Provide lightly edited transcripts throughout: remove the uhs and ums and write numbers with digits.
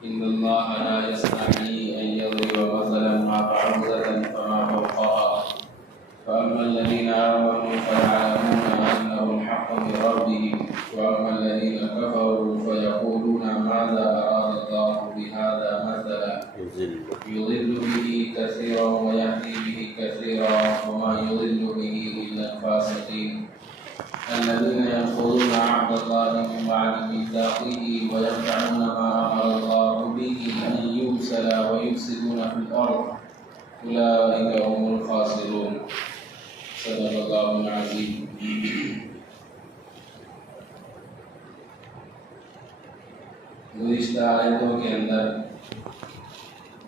إن الله لا يستحيي أن يضرب مثلا ما بعوضة فما فوقها فأما الذين آمنوا فيعلمون أنه الحق من ربهم وأما الذين كفروا فيقولون ماذا أراد الله بهذا مثلا يضل به كثيرا ويهدي به كثيرا وما يضل به إلا الفاسقين الذين ينقضون عهد الله من بعد ميثاقه ويقطعون ما أمر الله به أن يوصل ويفسدون في الأرض أولئك هم الخاسرون صدق الله العظيم. گزشتہ آیتوں کے اندر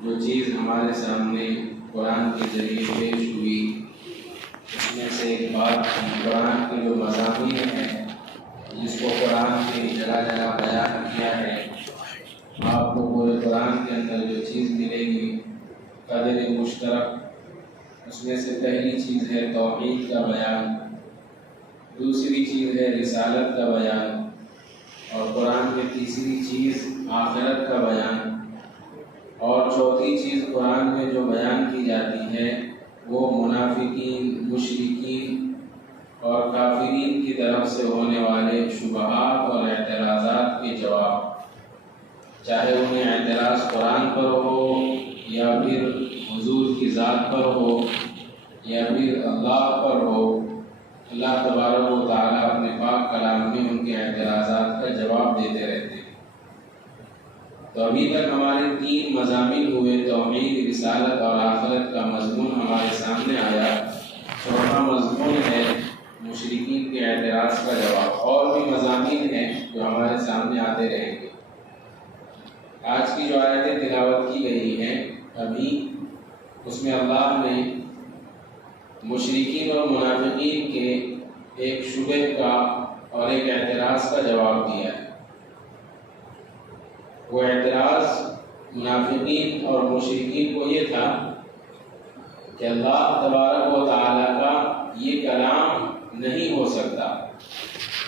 جو چیز ہمارے سامنے قرآن کے ذریعے پیش ہوئی اس میں سے ایک بات قرآن کے جو مضامین ہیں جس کو قرآن کے جگہ جگہ بیان کیا ہے. آپ کو پورے قرآن کے اندر جو چیز ملے گی قدر مشترک، اس میں سے پہلی چیز ہے توحید کا بیان، دوسری چیز ہے رسالت کا بیان، اور قرآن میں تیسری چیز آخرت کا بیان، اور چوتھی چیز قرآن میں جو بیان کی جاتی ہے وہ منافقین، مشرکین اور کافرین کی طرف سے ہونے والے شبہات اور اعتراضات کے جواب، چاہے انہیں اعتراض قرآن پر ہو یا پھر حضور کی ذات پر ہو یا پھر اللہ پر ہو. اللہ تبارک و تعالیٰ اپنے پاک کلام میں ان کے اعتراضات کا جواب دیتے رہتے ہیں. تو ابھی تک ہمارے 3 مضامین ہوئے، توحید، رسالت اور آخرت کا مضمون ہمارے سامنے آیا. چوتھا مضمون ہے مشرکین کے اعتراض کا جواب. اور بھی مضامین ہیں جو ہمارے سامنے آتے رہیں گے. آج کی جو آیتیں تلاوت کی گئی ہیں ابھی، اس میں اللہ نے مشرکین اور منافقین کے ایک شبہ کا اور ایک اعتراض کا جواب دیا ہے. وہ اعتراض منافقین اور مشرکین کو یہ تھا کہ اللہ تبارک و تعالیٰ کا یہ کلام نہیں ہو سکتا،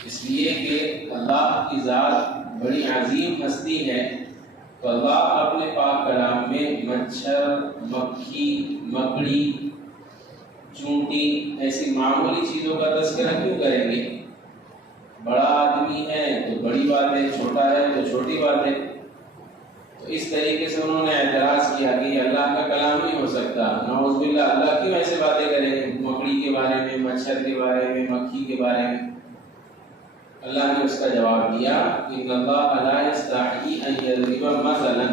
اس لیے کہ اللہ کی ذات بڑی عظیم ہستی ہے. تو اللہ اپنے پاک کلام میں مچھر، مکھی، مکڑی، چونٹی ایسی معمولی چیزوں کا تذکرہ کیوں کریں گے؟ بڑا آدمی ہے تو بڑی بات ہے، چھوٹا ہے تو چھوٹی بات ہے. تو اس طریقے سے انہوں نے اعتراض کیا کہ یہ اللہ کا کلام نہیں ہو سکتا. نعوذ باللہ، اللہ کیوں ایسے باتیں کریں گے مکڑی کے بارے میں، مچھر کے بارے میں، مکھی کے بارے میں؟ اللہ نے اس کا جواب دیا کہ اللہ لا یستحیی ان یضرب مثلا،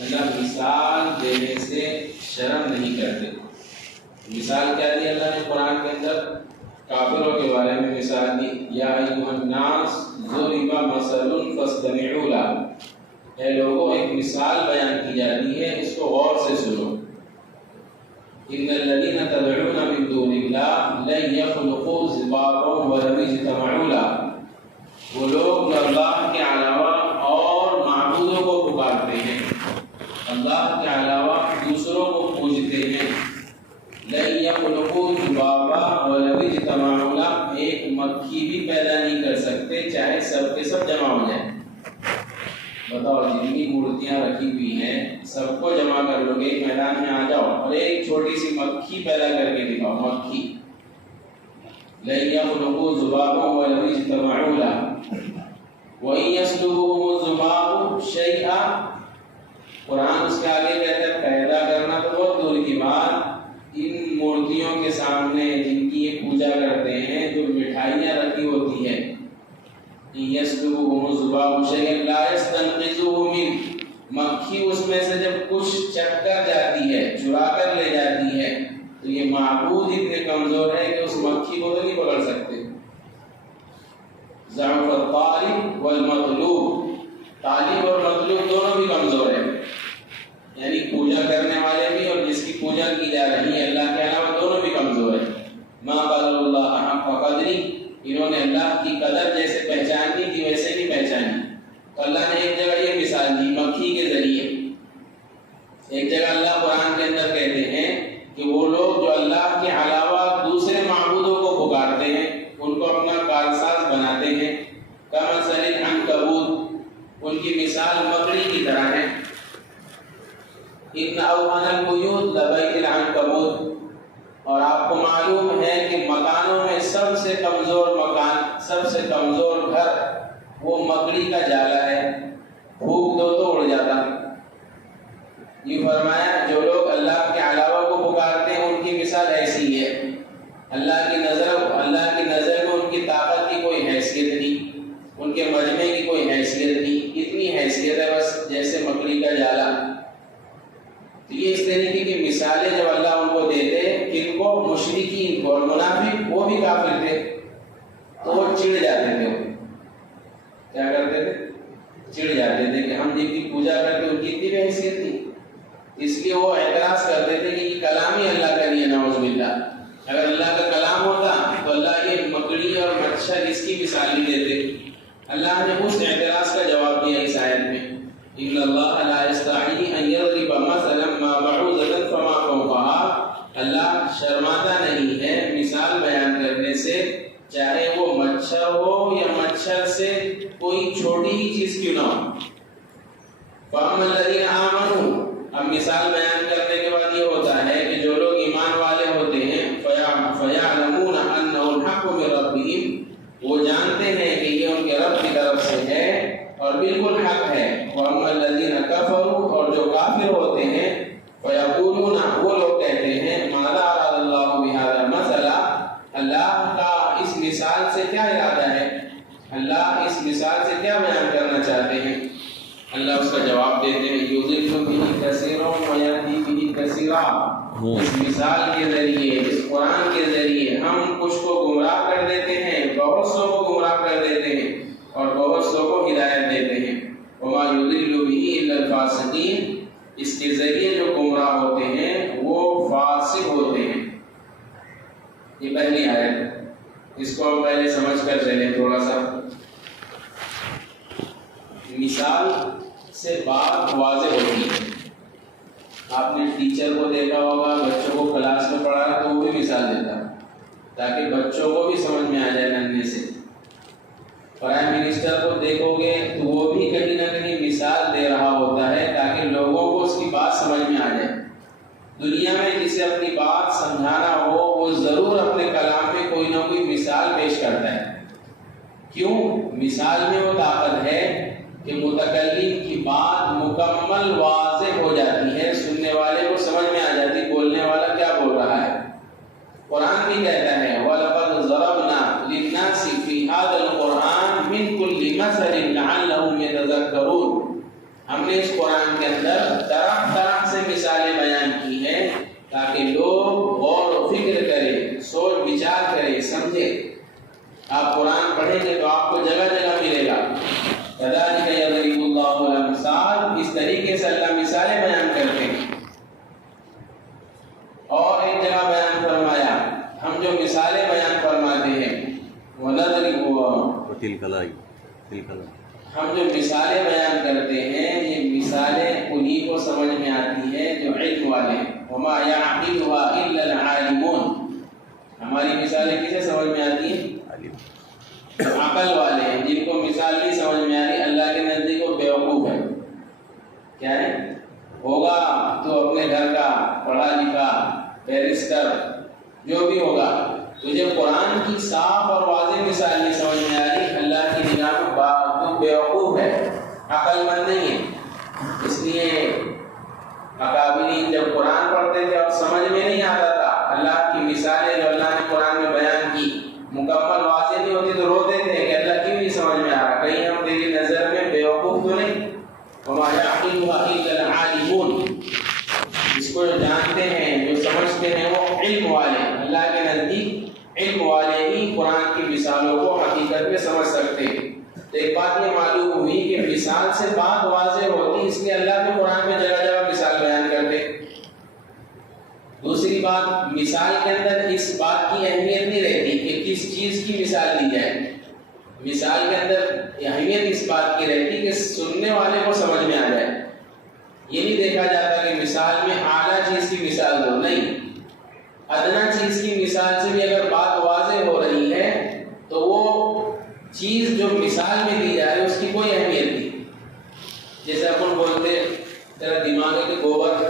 اللہ مثال دینے سے شرم نہیں کرتے. مثال کیا دی اللہ نے قرآن کے اندر؟ کافروں کے بارے میں مثال دی. یا ایھا الناس ضرب مثل فاستمعوا له، اے لوگوں ایک مثال بیان کی جاتی ہے، اس کو غور سے سنو. ان الذين تدعون من دون الله لن يخلقوا ذبابا ولو اجتمعوا له، وہ لوگ جو اللہ کے علاوہ اور معبودوں کو پکارتے ہیں، اللہ کے علاوہ دوسروں کو پوجتے ہیں، لن يخلقوا ذبابا ولو اجتمعوا له، ایک مکھی بھی پیدا نہیں کر سکتے چاہے سب کے سب جمع ہو جائیں. بتاؤ، جتنی مورتیاں رکھی ہوئی ہیں سب کو جمع کر لو گے ایک میدان میں، آ جاؤ اور ایک چھوٹی سی مکھی پیدا کر کے دکھاؤ. مکھی لن يخلقوا ذبابا ولو اجتمعوا له وَإِن يَسْلُبْهُمُ الذُّبَابُ شَيْئًا، قرآن اس کے آگے کہتا ہے پیدا کرنا تو بہت دور کی بات، ان مورتیوں کے سامنے جن کی یہ پوجا کرتے ہیں، جو مٹھائیاں رکھی ہوتی ہیں، إِن يَسْلُبْهُمُ الذُّبَابُ شَيْئًا لَا يَسْتَنقِذُوهُ مِنْهُ، مکھی اس میں سے جب کچھ چک کر جاتی ہے، چرا کر لے جاتی ہے، تو یہ معبود اتنے کمزور ہے کہ اس مکھی کو تو نہیں پکڑ سکتے. ضعف الطالب والمطلوب، طالب اور مطلوب دونوں بھی کمزور ہیں، یعنی پوجا کرنے والے بھی اور جس کی پوجا کی جا رہی ہے اللہ کے علاوہ دونوں بھی کمزور ہیں. ما قدر اللہ حق قدری، انہوں نے اللہ کی قدر جیسے پہچانی تھی ویسے نہیں پہچانی. تو اللہ نے ایک جگہ یہ مثال دی مکھی کے ذریعے. ایک جگہ اللہ قرآن کے اندر کہتے ہیں کہ وہ لوگ جو اللہ کے علاوہ دوسرے معبودوں کو پکارتے ہیں، ان کو اپنا کارساز بناتے ہیں، کمثل العنکبوت، ان کی مثال مکڑی کی طرح ہے. اوهن البیوت لبیت العنکبوت، اور آپ کو معلوم ہے کہ مکانوں میں سب سے کمزور مکان، سب سے کمزور گھر وہ مکڑی کا جالا ہے، پھونک دو تو اڑ جاتا۔ یہ فرمایا جو لوگ اللہ کے علاوہ کو پکارتے ہیں ان کی مثال ایسی ہے، اللہ کی نظر میں ان کی طاقت کی کوئی حیثیت نہیں، ان کے مجمع کی کوئی حیثیت نہیں، اتنی حیثیت ہے بس جیسے مکڑی کا جالا۔ تو یہ اس طریقے کی مثالیں جب اللہ ان کو دیتے، کن کو؟ مشرکین کو، اور منافق وہ بھی کافر تھے تو وہ چڑ جاتے تھے، کیا کرتے تھے؟ چڑ جاتے تھے کہ ہم جن کی پوجا کرتے ان کی اتنی بے حیثیت تھی، اس لیے وہ اعتراض کرتے تھے کہ یہ کلام ہی اللہ کا نہیں ہے، نعوذ باللہ۔ اگر اللہ کا کلام ہوتا تو اللہ یہ مکڑی اور مچھر اس کی مثال نہیں دیتے۔ اللہ نے اس اعتراض کا جواب دیا اس آیت میں، ان اللہ لا یستحیی ان یضرب مثلا ما بعوضۃ فما فوقها، اللہ شرماتا نہیں ہے مثال بیان کرنے سے، چاہے وہ مچھر ہو یا مچھر سے کوئی چھوٹی ہی چیز کیوں نہ ہو۔ فَأَمَّا الَّذِينَ آمَنُوا، اب مثال بیان کرنے کے بعد یہ ہوتا ہے کہ جو لوگ ایمان والے ہوتے ہیں، فَيَعْلَمُونَ أَنَّهُ الْحَقُّ مِنْ رَبِّهِمْ، وہ جانتے ہیں کہ یہ ان کے رب کی طرف سے ہے اور بالکل حق ہے۔ وَأَمَّا الَّذِينَ كَفَرُوا، اور جو کافر ہوتے ہیں، فَيَقُولُونَ، وہ لوگ کہتے ہیں، مَاذَا أَرَادَ اللَّهُ بِهَذَا مَثَلًا، اللہ کا اس مثال سے کیا ارادہ ہے، اللہ اس مثال سے کیا بیان کرنا چاہتے ہیں۔ اللہ اس کا جواب دیتے ہیں، یُضِلُّ بِهِ كَثِيرًا وَيَهْدِي بِهِ كَثِيرًا، اس مثال کے ذریعے، اس قرآن کے ذریعے ہم کچھ کو گمراہ کر دیتے ہیں، بہت سو کو گمراہ کر دیتے ہیں اور بہت سو کو ہدایت دیتے ہیں۔ وَمَا يُضِلُّ بِهِ إِلَّا الْفَاسِقِينَ، اس کے ذریعے جو گمراہ ہوتے ہیں وہ فاسق ہوتے ہیں۔ یہ پہلی آیت، اس کو ہم پہلے سمجھ کر چلیں تھوڑا سا۔ مثال سے بات واضح ہوتی ہے۔ آپ نے ٹیچر کو دیکھا ہوگا، بچوں کو کلاس میں پڑھا تو وہ بھی مثال دیتا ہے تاکہ بچوں کو بھی سمجھ میں آ جائے ننھے سے۔ پرائم منسٹر کو دیکھو گے تو وہ بھی کہیں نہ کہیں مثال دے رہا ہوتا ہے تاکہ لوگوں کو اس کی بات سمجھ میں آ جائے۔ دنیا میں جسے اپنی بات سمجھانا ہو وہ ضرور اپنے کلام میں کوئی نہ کوئی مثال پیش کرتا ہے۔ کیوں؟ مثال میں وہ طاقت ہے کہ متکلم کی بات مکمل واضح ہو جاتی ہے، سننے والے کو سمجھ میں آ جاتی بولنے والا کیا بول رہا ہے۔ قرآن بھی کہتا ہے وَلَقَدْ ضَرَبْنَا لِلنَّاسِ فِي هَذَا الْقُرْآنِ مِنْ كُلِّ مَثَلٍ لَعَلَّهُمْ يَتَذَكَّرُونَ، ہم نے اس قرآن کے اندر طرح طرح سے مثالیں بیان کی ہیں تاکہ لوگ غور و فکر کریں، سوچ بچار کریں، سمجھیں۔ آپ قرآن پڑھیں گے تو آپ کو جگہ جگہ ملے گا كَذَلِكَ يَضْرِبُ اللَّهُ الْأَمْثَالَ، اس طریقے سے اللہ مثالیں بیان کرتے ہیں۔ اور ایک جگہ بیان فرمایا، ہم جو مثالیں بیان فرماتے ہیں ہم جو مثالیں بیان کرتے ہیں یہ مثالیں انہی کو سمجھ میں آتی ہیں جو علم والے ہیں۔ وَمَا يَعْقِلُهَا إِلَّا الْعَالِمُونَ، ہماری مثالیں کسے سمجھ میں آتی ہیں؟ عقل والے ہیں، جن کو مثال نہیں سمجھ میں آ رہی اللہ کے نزدیک وہ بیوقوف ہے۔ کیا ہے؟ ہوگا تو اپنے گھر کا پڑھا لکھا بیرسٹر جو بھی ہوگا، تجھے قرآن کی صاف اور واضح مثال نہیں سمجھ میں آ رہی، اللہ کی نگاہ میں تو بیوقوف ہے، عقل مند نہیں ہے۔ اس لیے اکابرین جب قرآن پڑھتے تھے اور سمجھ میں نہیں آتا تھا، اللہ کی مثالیں جو اللہ نے قرآن میں بیان کی مکمل واضح نہیں ہوتی تو روتے تھے کہ اللہ کیوں نہیں سمجھ میں آ رہا، کہیں ہم تیری نظر میں بیوقوف تو نہیں۔ وَمَا يَعْقِلُهَا إِلَّا الْعَالِمُونَ، اس کو جو جانتے ہیں جو سمجھتے ہیں وہ علم والے، اللہ کے نزدیک علم والے ہی قرآن کی مثالوں کو حقیقت میں سمجھ سکتے ہیں۔ تو ایک بات یہ معلوم ہوئی کہ مثال سے بات واضح ہوتی، اس لیے اللہ کے قرآن میں جگہ جگہ مثال بیان کرتے۔ دوسری بات، مثال کے اندر اس بات کی اہمیت نہیں رہتی کہ کس چیز کی مثال دی جائے، مثال کے اندر اہمیت اس بات کی رہتی کہ سننے والے کو سمجھ میں آ جائے۔ یہ نہیں دیکھا جاتا کہ مثال میں اعلیٰ چیز کی مثال دو، نہیں، ادنا چیز کی مثال سے بھی اگر بات واضح ہو رہی ہے تو وہ چیز جو مثال میں دی جا رہی ہے اس کی کوئی اہمیت نہیں۔ جیسے اپن بولتے تیرا دماغ ہے کہ گوبر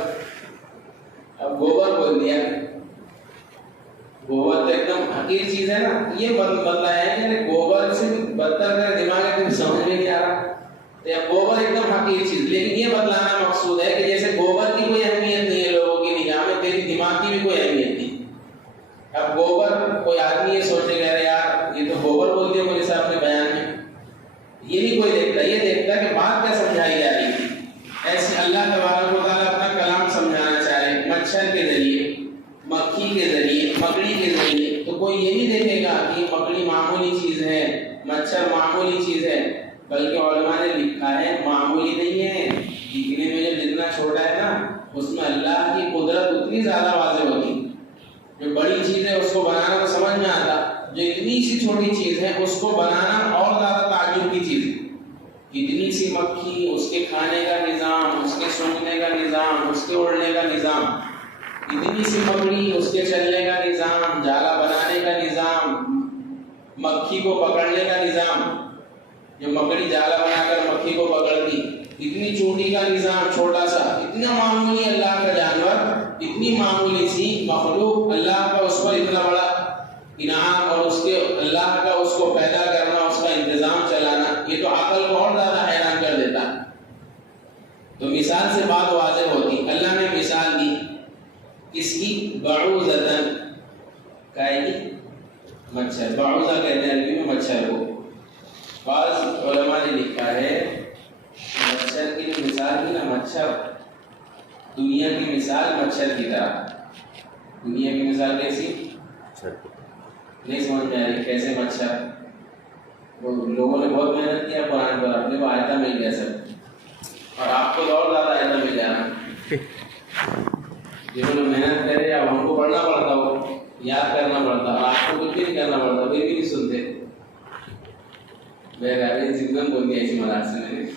دیا. گوبر تو ایک دم حقیر چیز ہے نا. یہ بتلایا ہے کہ گوبر سے بدتر میرا دماغ ہے کہ سمجھ میں نہیں آ رہا. گوبر ایک دم حقیر چیز, لیکن یہ بتلانا مقصود ہے کہ جیسے گوبر کی کوئی اہمیت نہیں ہے لوگوں کی نگاہ میں, تیری دماغ کی بھی کوئی اہمیت نہیں. اب گوبر کوئی آدمی یہ سوچے گا یار یہ تو گوبر بول دیا مجھے صاحب کے بیان میں, یہ نہیں کوئی دیکھتا. یہ دیکھتا کہ بات کیا سمجھائی جا رہی ہے. ایسے اللہ تبارک و تعالیٰ اپنا کلام سمجھانا چاہے مچھر کے ذریعے, مکھی کے ذریعے, مکڑی کے ذریعے, تو کوئی یہ نہیں دیکھے گا کہ مکڑی معمولی چیز ہے, مچھر معمولی چیز ہے, بلکہ علماء نے لکھا ہے معمولی نہیں ہے. دکھنے میں جو جتنا چھوٹا ہے نا اس میں اللہ کی قدرت اتنی زیادہ واضح ہوتی. جو بڑی چیز ہے اس کو بنانا تو سمجھ میں آتا, جو اتنی سی چھوٹی چیز ہے اس کو بنانا اور زیادہ تعجب کی چیز ہے. اتنی سی مکھی, اس کے کھانے کا نظام, اس کے سونگنے کا نظام, اس کے اڑنے کا نظام, اتنی سی مکڑی, اس کے چلنے کا نظام, جالا بنانے کا نظام, مکھی کو پکڑنے کا نظام, جو مکڑی جالا بنا کر مکھی کو پکڑتی, اتنی چونٹی کا نظام چھوٹا سا, اتنا معمولی اللہ کا جانور, اتنی معمولی سی مخلوق, اللہ کا اس پر اتنا بڑا انعام اور اس کے اللہ کا اس کو پیدا کرنا, اس کا انتظام چلانا, یہ تو عقل کو اور زیادہ حیران کر دیتا. تو مثال سے بات واضح ہوتی. اللہ نے مثال دی کس کی؟ بعوضۃ, کائے کی؟ مچھر. بعوضہ کہتے ہیں عربی میں مچھر کو. بعض علماء نے لکھا ہے مچھر کی جو مثال کی نا, مچھر دنیا کی مثال مچھر کی طرح. دنیا کی مثال کیسی؟ نہیں سمجھ میں آ رہی کیسے مچھر. وہ لوگوں نے بہت محنت کیا قرآن پر, اپنے کو آیتہ مل گیا سر, اور آپ کو اور زیادہ آیتہ مل جانا. جنہوں نے محنت کرے اب ہم کو پڑھنا پڑتا ہو, یاد کرنا پڑتا, اور آپ کو کچھ بھی نہیں کرنا پڑتا, پھر بھی نہیں سنتے. میں زندگی بول دیا اسی مذاق سے میں نے.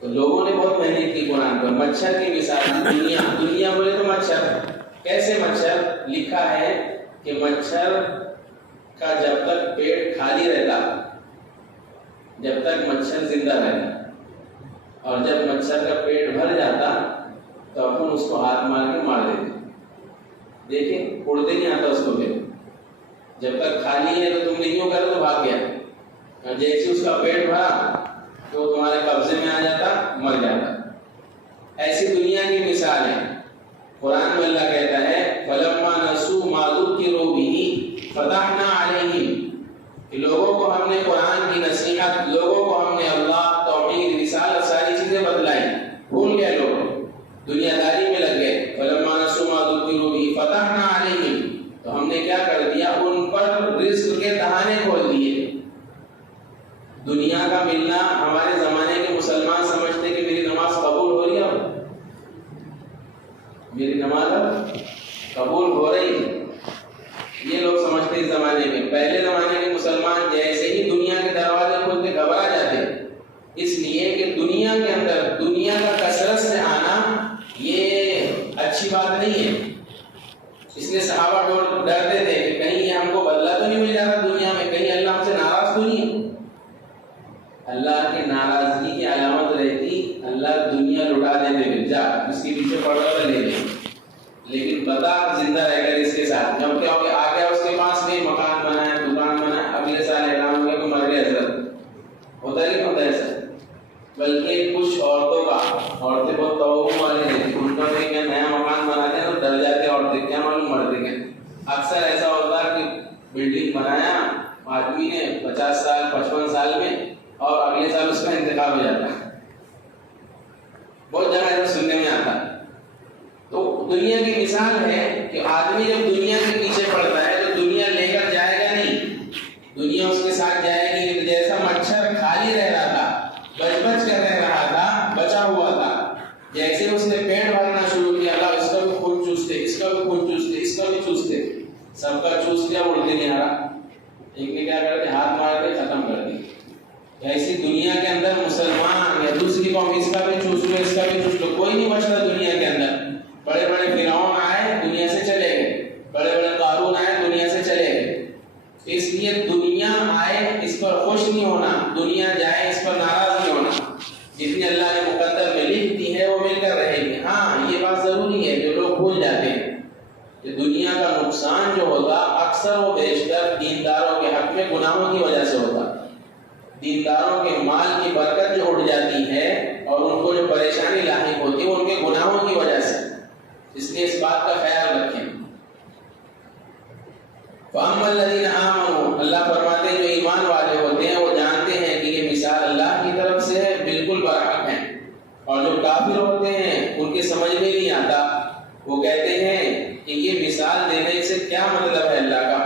تو لوگوں نے بہت محنت کی قرآن پر. مچھر کی مثال دنیا, دنیا بولے تو مچھر. کیسے مچھر؟ لکھا ہے کہ مچھر کا جب تک پیٹ خالی رہتا, جب تک مچھر زندہ رہتا, اور جب مچھر کا پیٹ بھر جاتا تو اپن اس کو ہاتھ مار کے مار دیتے. دیکھیں اڑتے نہیں آتا اس کو. پھر جب تک خالی ہے تو تم نے یوں کرو تو بھاگ گیا, اور جیسے اس کا پیٹ بھرا تو تمہارے قبضے میں آ جاتا, مر جاتا. ایسی دنیا کی مثال ہے. قرآن میں اللہ کہتا ہے فَلَمَّا نَسُوا مَا ذُكِّرُوا بِهِ فَتَحْنَا عَلَيْهِمْ, کہ لوگوں کو ہم نے قرآن کی نصیحت, لوگوں کو ہم نے اللہ, توحید, رسالت, ساری چیزیں بتلائی, بھول گئے لوگ, دنیا داری میں لگ گئے. فَلَمَّا نَسُوا مَا ذُكِّرُوا بِهِ فَتَحْنَا عَلَيْهِمْ, تو ہم نے کیا کر دیا, ان پر رزق کے دہانے کھول دیے. دنیا کا ملنا, ہمارے زمانے کے مسلمان سمجھتے کہ میری نماز قبول ہو رہی ہے, میری نماز قبول ہو رہی ہے, یہ لوگ سمجھتے اس زمانے میں. پہلے زمانے کے مسلمان جیسے ہی دنیا کے دروازے کھولتے گھبرا جاتے, اس لیے کہ دنیا کے اندر دنیا کا کثرت سے آنا یہ اچھی بات نہیں ہے. اس لیے صحابہ ڈرتے تھے کہ کہیں یہ ہم کو بدلہ تو نہیں مل جاتا دنیا میں, کہیں اللہ ہم سے ناراض تو نہیں ہے. اللہ کی ناراضگی کی علامت رہتی اللہ دنیا لٹا دیتے, پھر جا اس کے پیچھے پڑ کر لے لے, لیکن بتا زندہ رہ کر اس کے ساتھ. جب کیا ہو گیا, آ گیا اس کے پاس میں مکان بنایا, دکان بنایا, اگلے سال اعلان ہو گیا کہ مر گئے حضرت. ہوتا نہیں ہوتا ایسا. بلکہ کچھ عورتوں کا, عورتیں بہت توقع والے رہتی, ان کا کیا نیا مکان بناتے ہیں تو ڈر جاتے عورتیں, کیا معلوم مرتے ہیں. اکثر ایسا ہوتا ہے کہ بلڈنگ بنایا آدمی نے 50 سال 55 سال میں, اور اگلے سال اس کا انتقال ہو جاتا ہے. بہت جگہ ایسا سننے میں آتا ہے. تو دنیا کی مثال ہے کہ آدمی جب دنیا کے پیچھے پڑتا ہے تو دنیا لے کر جائے گا نہیں, دنیا اس کے ساتھ جائے گی. جیسا مچھر خالی رہ رہا تھا, بچ بچ کر رہ رہا تھا, بچا ہوا تھا, جیسے اس نے پیٹ بھرنا شروع کیا, اللہ اس کا بھی خون چوستے, اس کا بھی خون چوستے, اس کا بھی چوستے, سب کا چوس لیا, اڑتے نہیں آ رہا. ایک نے کیا کرتے, ہاتھ مار کے ختم کر دی. ایسی دنیا کے اندر مسلمان یا دوسری قوم, اس کا بھی چوس لو, اس کا بھی چوس لو, کوئی نہیں بچتا دنیا کے اندر. بڑے بڑے فرعون آئے, دنیا سے چلے گئے, بڑے بڑے قارون آئے, دنیا سے چلے گئے. اس لیے دنیا آئے اس پر خوش نہیں ہونا, دنیا جائے اس پر ناراض نہیں ہونا. جتنی اللہ نے مقدر میں لکھ دی ہے وہ مل کر رہے گی. ہاں یہ بات ضروری ہے, جو لوگ بھول جاتے ہیں کہ دنیا کا نقصان جو ہوتا اکثر و بیشتر دینداروں کے حق میں گناہوں کی وجہ سے ہوتا. دینداروں کے مال کی برکت جو اٹھ جاتی ہے اور ان کو جو پریشانی لاحق ہوتی ہے وہ ان کے گناہوں کی وجہ سے. اس لیے اس بات کا خیال رکھیں. فَأَمَّا الَّذِينَ آمَنُوا، اللہ فرماتے ہیں جو ایمان والے ہوتے ہیں وہ جانتے ہیں کہ یہ مثال اللہ کی طرف سے ہے، بالکل برحق ہے. اور جو کافر ہوتے ہیں ان کے سمجھ میں نہیں آتا، وہ کہتے ہیں کہ یہ مثال دینے سے کیا مطلب ہے اللہ کا.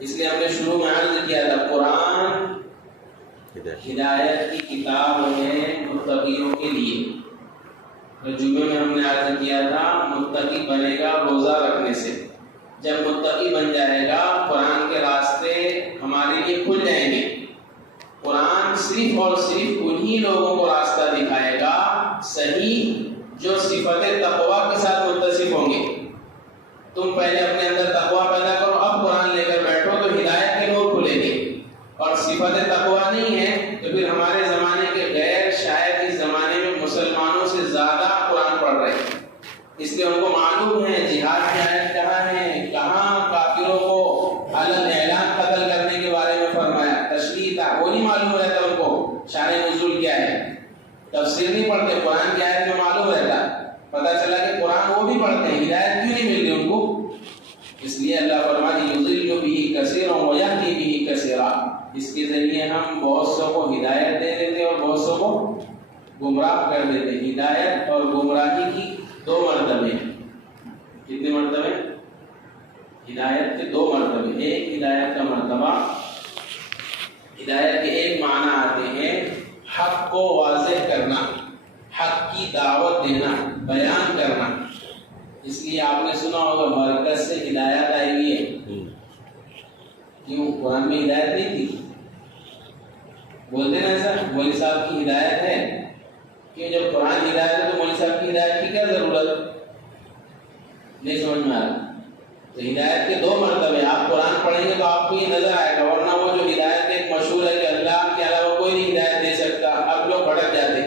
اس لیے ہم نے شروع میں عرض کیا تھا قرآن ہدایت کی کتاب ہے متقیوں کے لیے. جمعے میں ہم نے عرض کیا تھا متقی بنے گا روزہ رکھنے سے. جب متقی بن جائے گا قرآن کے راستے ہمارے لیے کھل جائیں گے. قرآن صرف اور صرف انہی لوگوں کو راستہ دکھائے گا صحیح جو صفت تقوی کے ساتھ متصف ہوں گے. تم پہلے اپنے اندر تقوی پیدا کرو، اب قرآن لے کر بیٹھو تو ہدایت کے نور کھلیں گے. اور صفت تقوی نہیں ہے تو پھر ہمارے زمانے کے غیر شاید اس زمانے میں مسلمانوں سے زیادہ قرآن پڑھ رہے ہیں. اس لیے ان کو معلوم ہے جہاد کی آیت کہاں ہے، کہاں کافروں کو علن اعلان قتل کرنے کے بارے میں فرمایا. تشریح تھا وہ نہیں معلوم رہتا ان کو شان نزول کیا ہے. تفسیر نہیں پڑھتے، قرآن کی آیت میں معلوم رہتا. پتہ چلا کہ قرآن وہ بھی پڑھتے ہیں، ہدایت کیوں نہیں مل رہی ان کو. اس لیے اللہ فرماتے یضل به کثیرا ویہدی به کثیرا. اس کے ذریعے ہم بہت سو کو ہدایت دے دیتے اور بہت سو کو گمراہ کر دیتے. ہدایت اور گمراہی کی دو مرتبے. کتنے مرتبے؟ ہدایت کے دو مرتبے. ایک ہدایت کا مرتبہ، ہدایت کے ایک معنی آتے ہیں حق کو واضح کرنا، حق کی دعوت دینا، بیان کرنا. اس لیے آپ نے سنا ہوگا برکت سے ہدایت آئی ہے. کیوں؟ قرآن میں ہدایت نہیں تھی. بولتے نا ایسا مولوی صاحب کی ہدایت ہے. کیوں؟ جب قرآن ہدایت ہے تو مولوی صاحب کی ہدایت کی کیا ضرورت؟ نہیں سمجھ میں آ رہا. تو ہدایت کے دو مرتبے. آپ قرآن پڑھیں گے تو آپ کو یہ نظر آئے گا. ورنہ وہ جو ہدایت ایک مشہور ہے کہ اللہ کے علاوہ کوئی نہیں ہدایت دے سکتا، اب لوگ بھٹک جاتے.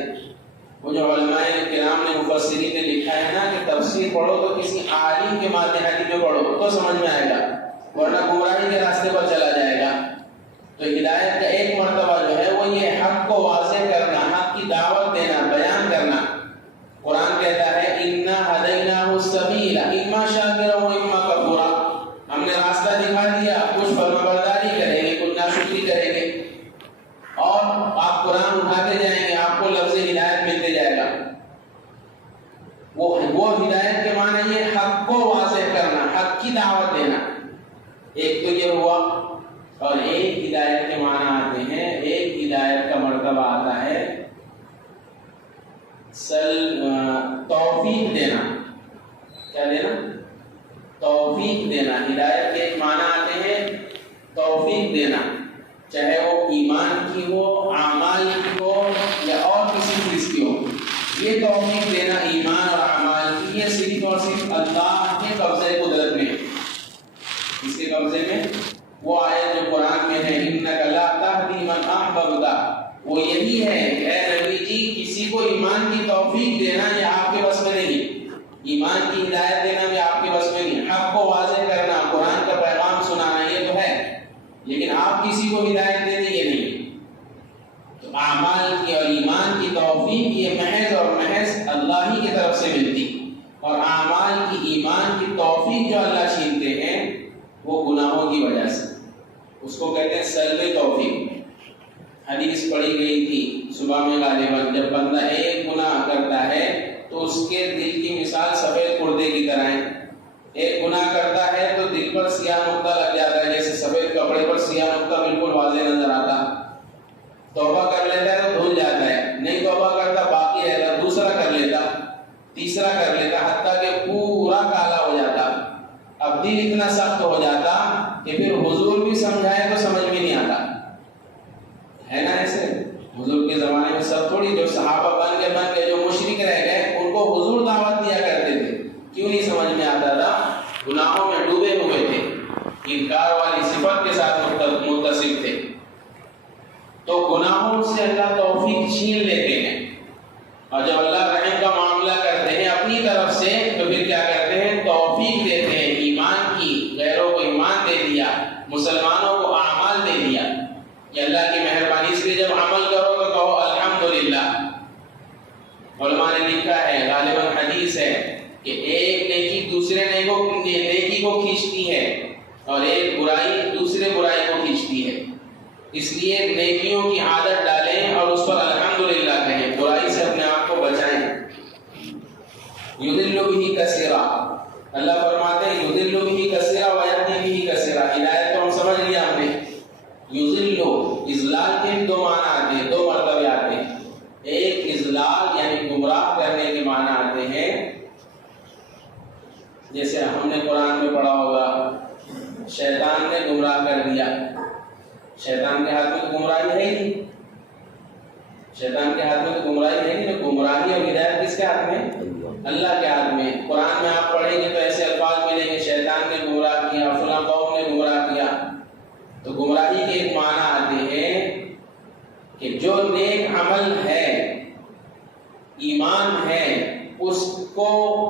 وہ جو علماء کرام نے مفسرین نے لکھا ہے نا کہ تفسیر پڑھو تو کسی عالم کے ماتحتی میں پڑھو تو سمجھ میں آئے گا، ورنہ گمراہی کے راستے پر چلا جائے گا. تو ہدایت کا ایک مرتبہ جو ہے وہ یہ حق کو واضح کرنا، حق کی دعوت دینا، بیان کرنا. قرآن کہتا ہے اِنَّا هَدَيْنَاهُ السَّبِيلَ إِمَّا شَاكِرًا وَإِمَّا كَفُورًا. ہم نے راستہ دکھا دیا، کچھ فرمانبرداری کریں گے، کچھ ناشکری کریں گے. اور آپ قرآن اٹھاتے جائیں گے، آپ کو لفظ ہدایت ملتے جائے گا. وہ ہدایت کے معنی یہ حق کو واضح کرنا، حق کی دعوت دینا. ایک تو یہ ہوا. اور ایک ہدایت کے معنی آتے ہیں، ایک ہدایت کا مرتبہ آتا ہے توفیق دینا. کیا دینا؟ توفیق دینا. ہدایت کے ایک معنی آتے ہیں توفیق دینا، چاہے وہ ایمان کی ہو، اعمال کی ہو یا اور کسی چیز کی ہو. یہ توفیق دینا ایمان اور اعمال کی یہ صرف اور صرف اللہ کے قبضے قدرت میں. اس کے قبضے میں وہ آیت جو قرآن میں ہے اِنَّكَ لَا تَهْدِي مَنْ أَحْبَبْتَ، وہ یہی ہے کہ اے نبی جی کسی کو ایمان کی توفیق دینا یہ آپ کے بس میں نہیں. ایمان کی ہدایت دینا بھی آپ کے بس میں نہیں. حق کو واضح کرنا، قرآن کا پیغام سنانا یہ تو ہے، لیکن آپ کسی کو ہدایت دینے یہ نہیں. تو اعمال کی اور ایمان کی توفیق یہ محض اور محض اللہ ہی کی طرف سے ملتی. اور اعمال کی ایمان کی توفیق جو اللہ چھینتے ہیں وہ گناہوں کی وجہ سے، اس کو کہتے ہیں سلب توفیق. حدیث پڑھی گئی تھی صبح میں غالباً، جب بندہ ایک گناہ کرتا ہے تو اس کے دل کی مثال سفید پردے کی طرح ہے. ایک گناہ کرتا ہے تو دل پر سیاہ نقطہ لگ جاتا ہے، جیسے سفید کپڑے پر سیاہ نقطہ بالکل واضح نظر آتا. توبہ کر لیتا ہے تو دھل جاتا ہے، نہیں توبہ کرتا باقی رہتا، دوسرا کر لیتا، تیسرا کر لیتا، حتیٰ کہ پورا کالا ہو جاتا. اب دل اتنا سخت ہو جاتا کہ پھر حضور بھی سمجھائے تو سمجھ میں نہیں آتا. ہے نا ایسے؟ حضور کے زمانے میں سب تھوڑی جو صحابہ بن گئے جو مشرک رہ گئے ان کو حضور دعوت دیا کرتے تھے. کیوں نہیں سمجھ میں آتا تھا؟ گناہوں میں ڈوبے ہوئے تھے، انکار والی صفت کے ساتھ متصف تھے. تو گناہوں سے اللہ توفیق چھین لیتے ہیں، اور جب اللہ رحم کا معاملہ کرتے ہیں اپنی طرف سے تو پھر کیا کرتے ہیں؟ توفیق دیتے ہیں دوسرے نیکی کو کھینچتی ہے اور ایک برائی دوسرے برائی کو کھینچتی ہے۔ اس لیے نیکیوں کی عادت ڈالیں اور اس پر الحمدللہ کہیں، برائی سے اپنے آپ کو بچائیں۔ یضل بہ کثیرا، اللہ فرماتے ہیں یضل بہ کثیرا ویہدی بہ کثیرا۔ ہدایت تو ہم سمجھ لیا ہم نے۔ یضل، اضلال کے بھی دو معنی آتے ہیں، دو مرتبے آتے ہیں۔ ایک اضلال یعنی گمراہ کرنے کے معنی آتے ہیں، جیسے ہم نے قرآن میں پڑھا ہوگا شیطان نے گمراہ کر دیا۔ شیطان کے ہاتھ میں تو گمراہی ہے ہی نہیں، شیطان کے ہاتھ میں تو گمراہی ہے نہیں، تو گمراہی اور ہدایت کس کے ہاتھ میں؟ اللہ کے ہاتھ میں۔ قرآن میں آپ پڑھیں گے تو ایسے الفاظ ملیں گے شیطان نے گمراہ کیا، فلاں قوم نے گمراہ کیا۔ تو گمراہی کے ایک معنی آتے ہیں کہ جو نیک عمل ہے، ایمان ہے، اس کو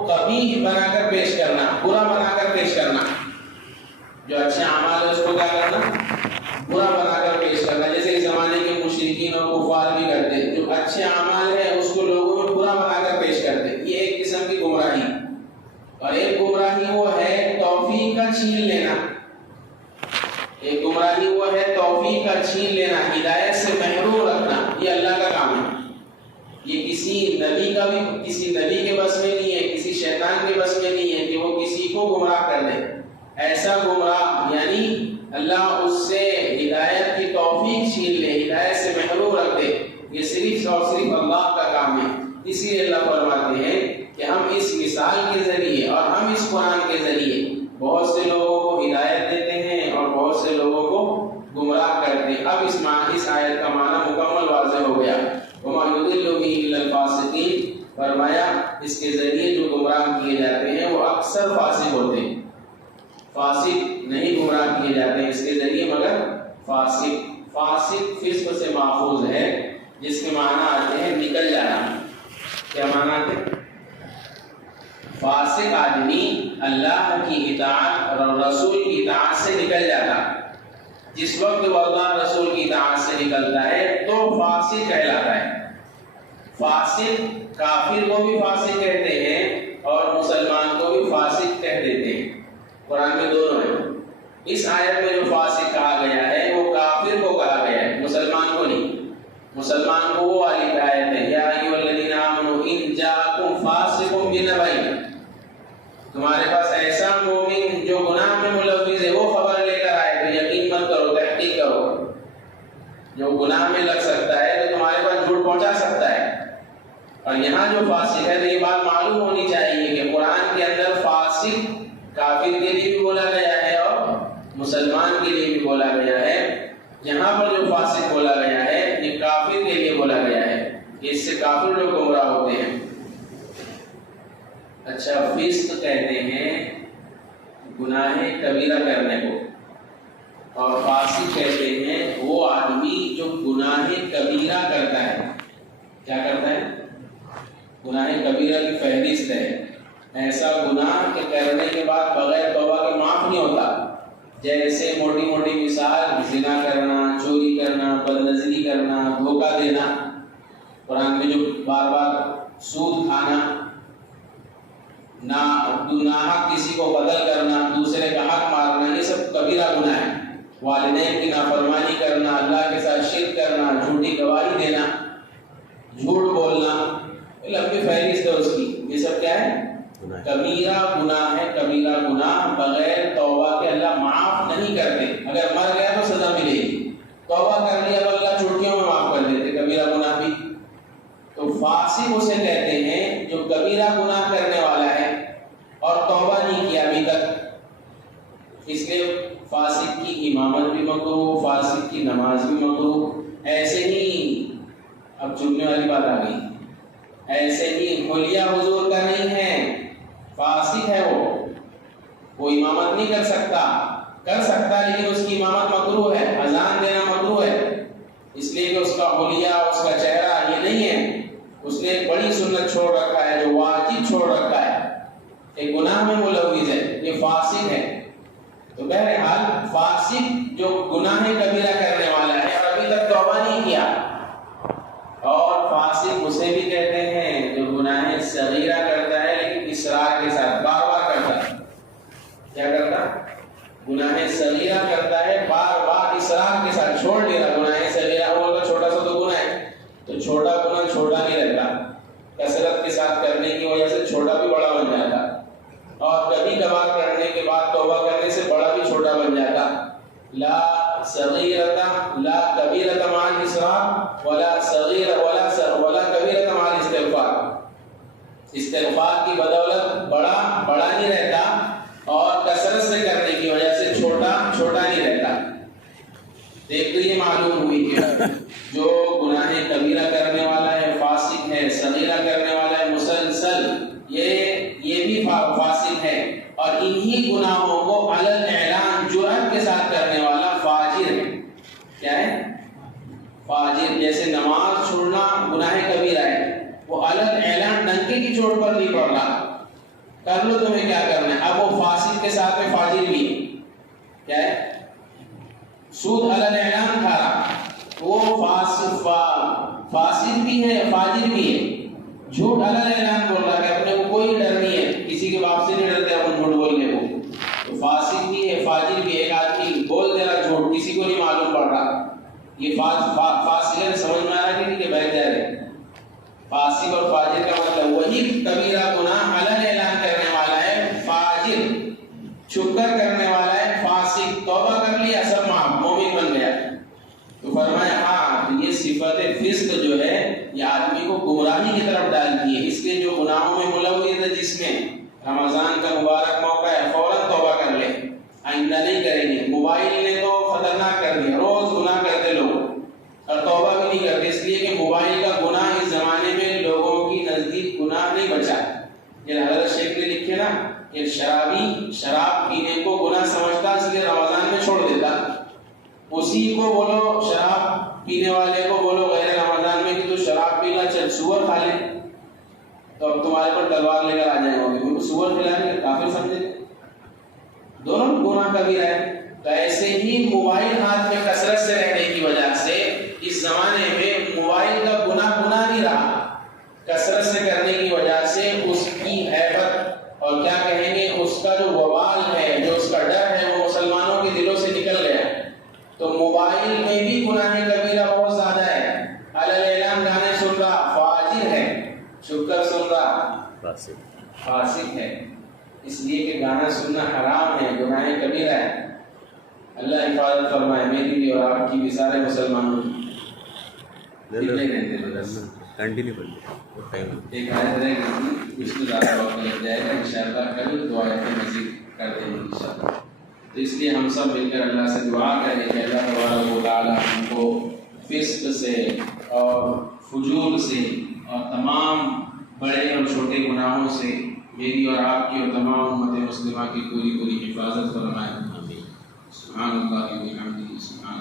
قبیح بنا کر پیش کرنا، برا بنا کر پیش کرنا۔ جو اچھے اعمال ہے اس کو کیا کرنا؟ برا بنا کر پیش کرنا۔ جیسے اس زمانے کے مشرکین اور کفار بھی کرتے، جو اچھے اعمال ہے اس کو لوگوں میں برا بنا کر پیش کرتے، یہ ایک قسم کی گمراہی۔ اور ایک گمراہی وہ ہے توفیق کا چھین لینا، ایک گمراہی وہ ہے توفیق کا چھین لینا، ہدایت سے محروم رکھنا۔ یہ اللہ کا کام ہے، یہ کسی نبی کے بس میں نہیں ہے، کسی شیطان کے بس میں نہیں ہے کہ وہ کسی کو گمراہ کر دے۔ ایسا گمراہ یعنی اللہ اس سے ہدایت کی توفیق چھین لے، ہدایت سے محروم رکھ دے، یہ صرف اور صرف اللہ کا کام ہے۔ اسی لیے اللہ فرماتے ہیں کہ ہم اس مثال کے ذریعے اور ہم اس قرآن کے ذریعے بہت سے لوگوں کو ہدایت دیتے ہیں اور بہت سے لوگوں کو گمراہ کرتے ہیں۔ اب اس آیت کا معنی مکمل واضح ہو گیا۔ وما یضل بہ الا الفاسقین، فرمایا اس کے ذریعے جو گمراہ کیے جاتے ہیں وہ اکثر فاسق ہوتے ہیں، فاسق نہیں گمراہ کیے جاتے ہیں اس کے ذریعے مگر فاسق۔ فاسق فسق سے ماخوذ ہے، جس کے معنی آتے ہیں نکل جانا۔ کیا معنی آتے ہیں؟ فاسق آدمی اللہ کی اطاعت اور رسول کی اطاعت سے نکل جاتا۔ جس وقت وہ اللہ رسول کی اطاعت سے نکلتا ہے تو فاسق کہلاتا ہے۔ فاسق کافر کو بھی فاسق کہتے ہیں اور مسلمان کو بھی فاسق کہہ دیتے ہیں، قرآن میں دونوں ہیں۔ اس آیت میں جو فاسق کہا گیا ہے وہ کافر کو کہا گیا ہے، مسلمان کو نہیں۔ مسلمان کو وہ والی آیت ہے یا ایھا الذین آمنوا ان جاءکم فاسق بنبأ، تمہارے پاس ایسا مومن جو گناہ میں ملوث ہے وہ خبر لے کر آئے تو یقین مت کرو، تحقیق کرو۔ جو گناہ میں لگ سکتا ہے تو تمہارے پاس جھوٹ پہنچا سکتا ہے۔ اور یہاں جو فاسق ہے تو یہ بات معلوم ہونی چاہیے کہ قرآن کے اندر فاسق کافر کے لیے بھی بولا گیا ہے اور مسلمان کے لیے بھی بولا گیا ہے۔ یہاں پر جو فاسق بولا گیا ہے یہ کافر کے لیے بولا گیا ہے کہ اس سے کافر لوگ گمراہ ہوتے ہیں۔ اچھا، فسق کہتے ہیں گناہ کبیرہ کرنے کو، اور فاسق کہتے ہیں وہ آدمی جو گناہ کبیرہ کرتا ہے۔ کیا کرتا ہے؟ گناہ کبیرہ کی فہرست ہے، ایسا گناہ کہ کرنے کے بعد بغیر توبہ کے معاف نہیں ہوتا۔ جیسے موٹی موٹی مثال زنا کرنا، چوری کرنا، بدنظری کرنا، دھوکہ دینا، قرآن میں جو بار بار سود کھانا، ناحق کسی کو قتل کرنا، دوسرے کا حق مارنا، یہ سب کبیرہ گناہ ہے۔ والدین کی نافرمانی کرنا، اللہ کے ساتھ شرک کرنا، جھوٹی گواہی دینا، جھوٹ بولنا، لمبی فہرست ہے اس کی۔ یہ سب کیا ہے؟ کبیرہ گناہ ہے۔ کبیرہ گناہ بغیر توبہ کے اللہ معاف نہیں کرتے۔ اگر مر گیا تو سزا ملے گی، توبہ کر لیا تو اللہ چٹکیوں میں معاف کر دیتے کبیرہ گناہ بھی۔ تو فاسق اسے کہتے ہیں جو کبیرہ گناہ کرنے والا ہے اور توبہ نہیں کیا ابھی تک، اس لیے فاسق کی امامت بھی مکروہ، فاسق کی نماز بھی مکروہ۔ ایسے ہی اب چننے والی بات آ گئی، ایسے ہی حلیہ حضور کا نہیں ہے، فاسق ہے وہ امامت نہیں کر سکتا لیکن اس کی امامت مکروہ ہے، اذان دینا مکروہ ہے، اس لیے کہ اس کا حلیہ، اس کا چہرہ یہ نہیں ہے، اس نے ایک بڑی سنت چھوڑ رکھا ہے جو واجب چھوڑ رکھا ہے، ایک گناہ میں ملوث ہے، یہ فاسق ہے۔ تو بہرحال فاسق جو گناہ کبیرہ کرنے والا ہے اور ابھی تک توبہ نہیں کیا، اور فاسق اسے بھی کہتے ہیں جو گناہ صغیرہ کرتا ہے لیکن اصرار کے ساتھ بار بار کرتا ہے۔ کبھی کبھار کرنے کے بعد توبہ کرنے سے بڑا بھی چھوٹا بن جاتا. لا صغیرۃ لا کبیرۃ مع الاسراف ولا کبیرۃ مع الاستغفار. استغفار کی بدولت بڑا نہیں رہتا اور کثرت سے کرنے کی وجہ سے چھوٹا نہیں رہتا. دیکھ تو یہ معلوم ہوئی کہ جو گناہ کبیرہ کرنے والا ہے فاسق ہے, صغیرہ کرنے والا ہے مسلسل یہ بھی فاسق ہے, اور انہی گناہوں کو علی الاعلان جرأت کے ساتھ کرنے والا فاجر ہے. کیا ہے؟ فاجر. جیسے نماز چھوڑنا گناہ کبیرہ ہے, وہ علی الاعلان ڈنکے کی چوٹ پر نہیں پڑ رہا, کر لو تمہیں کیا کرنا ہے. اب وہ فاسق کے ساتھ میں فاجر بھی ہے. کیا ہے؟ سود علی الاعلان کھا رہا, وہ فاسق بھی ہے فاجر بھی ہے. جھوٹ علی الاعلان بول رہا ہے, اپنے کو کوئی ڈر نہیں ہے, کسی کے باپ سے نہیں ڈرتے اپن جھوٹ بولنے کو. تو فاسق بھی ہے فاجر بھی. ایک آدمی بول دے رہا جھوٹ, کسی کو نہیں معلوم پڑ رہا, یہ فاسق ہے. سمجھ میں آ رہا ہے کہ بہت ہے. فاسق اور فاجر کا مطلب وہی کبیرہ گناہ علی الاعلان کرنے والا ہے فاجر, چھپ کر کرنے والا ہے فاسق. توبہ کر لیا سب معاف, مومن بن گیا. تو فرمایا ہاں یہ صفت فسق جو ہے یہ آدمی کو گمراہی کی طرف ڈالتی ہے. اس لیے جو گناہوں میں ملوث ہے, جس میں رمضان کا مبارک موقع ہے, فوراً توبہ کر لے, آئندہ نہیں کریں گے. موبائل نے تو خطرناک کر دیا, روز گناہ کرتے لوگ اور توبہ بھی نہیں کرتے, اس لیے کہ موبائل کا گناہ اس زمانے میں لوگوں کی نزدیک گناہ نہیں بچا. یہ حضرت شیخ نے لکھے نا کہ شرابی شراب پینے کو گناہ سمجھتا, اس لیے رمضان میں چھوڑ دیتا. اسی کو بولو شراب پینے والے کو بولو غیر رمضان میں کہ تو شراب پینا, چل سور کھا لے, تو اب تمہارے پر تلوار لے کر آ جائیں گے, کیونکہ سور کھلانے کے کافر سمجھے. دونوں گناہ کبیرہ ہے. تو ایسے ہی موبائل ہاتھ میں کثرت سے رہنے کی وجہ سے اس زمانے میں موبائل کا گناہ نہیں رہا, کثرت سے کرنے کی وجہ سے اس کی ہیبت اور کیا کہیں گے اس کا جو وبال ہے, جو اس کا ڈر ہے, وہ مسلمانوں کے دلوں سے نکل گیا. تو موبائل میں بھی گناہ کبیرہ بہت زیادہ ہے. علی الاعلان گانے سن رہا فاجر ہے, چھپ کر سن رہا فاسق ہے. اس لیے کہ گانا سننا حرام ہے, گناہ کبیرہ ہے. اللہ حفاظت فرمائے میری بھی اور آپ کی بھی, سارے مسلمانوں کی. ایک آیت رہ گئی, اس میں زیادہ وقت لگ جائے گا انشاءاللہ, کل دو آیتیں مزید کر دیں گے انشاءاللہ. تو اس لیے ہم سب مل کر اللہ سے دعا کریں کہ اللہ تبارک و تعالیٰ ہم کو فسق سے اور فجور سے اور تمام بڑے اور چھوٹے گناہوں سے میری اور آپ کی اور تمام امت مسلمہ کی پوری حفاظت فرمائے. سبحان اللہ و بحمدہ, سبحان